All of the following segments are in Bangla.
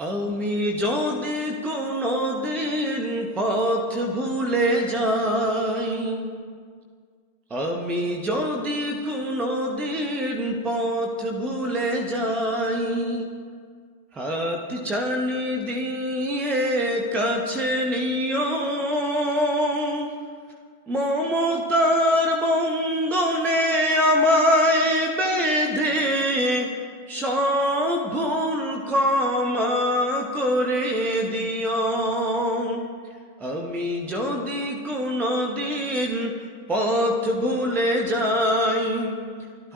আমি যদি কোনদিন পথ ভুলে যাই, আমি যদি কোনদিন পথ ভুলে যাই, হাত ছানি দিয়ে কাছে নিও, মমতার বন্ধনে আমায় বেঁধে সব ভুল ক্ষমা করে দিও। আমি যদি কোনদিন পথ ভুলে যাই,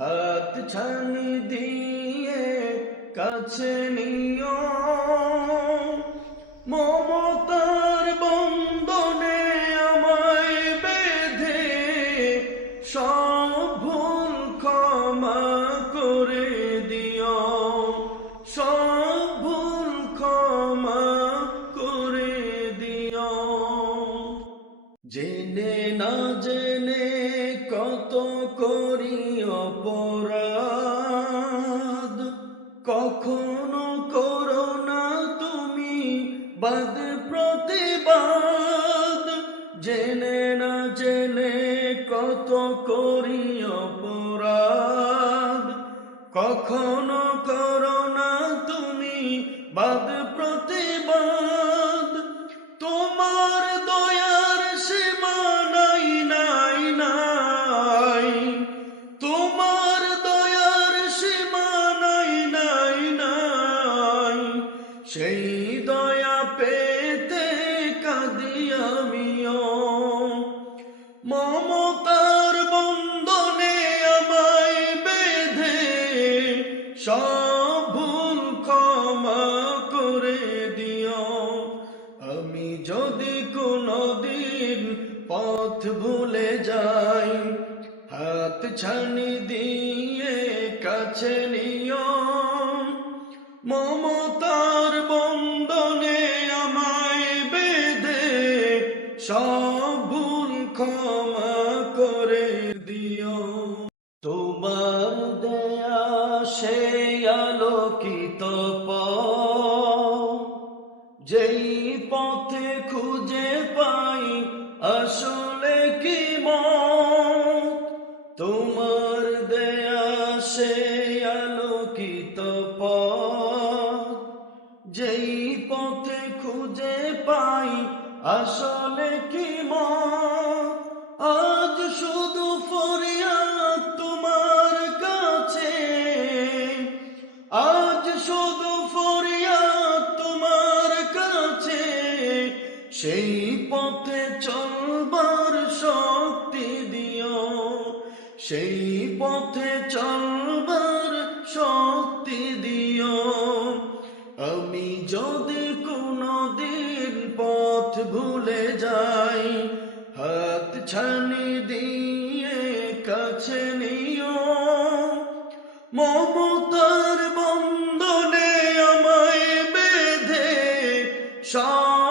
হাত ছানি দিয়ে কাছে নিও, মমতার বন্ধনে আমায় বেঁধে সব ভুল ক্ষমা করে দিও, সব ভুল ক্ষমা করে দিও। জেনে না জেনে কত করি অপরাধ, কখনো করো না তুমি বাদ প্রতিবাদ। জেনে না জেনে কত করি অপরাধ, কখনো করো না তুমি বাদ প্রতিবাদ। তোমার দয়ার সীমা নাই নাই নাই, তোমার দয়ার সীমা নাই নাই নাই, সেই দয়া পেতে কাঁদি আমিও। মমতার বন্ধনে আমায় বেঁধে সব ভুল ক্ষমা করে দিও। আমি যদি কোনদিন পথ ভুলে যাই, হাত ছানি দিয়ে কাছে নিও, মমতার বন্ধনে আমায় বেঁধে সব ভুল ক্ষমা করে দিও। তোমার দয়া সেই আলোকিত পথ, যেই পথে খুঁজে পাই আসলে কি মত। তোমার দয়া সেই আলোকিত পথ, যেই পথে খুঁজে পাই আসলে কি মত। আজ শুধু ফরিয়াদ তোমার কাছে, আজ শুধু ফরিয়াদ তোমার কাছে, সেই পথে চলবার শক্তি দিও, সেই পথে চলবার শক্তি দিও। আমি যদি কোনদিন পথ ভুলে যাই, হাত ছানি দিয়ে কাছে নিও, মমতার বন্ধনে আমায় বেঁধে সব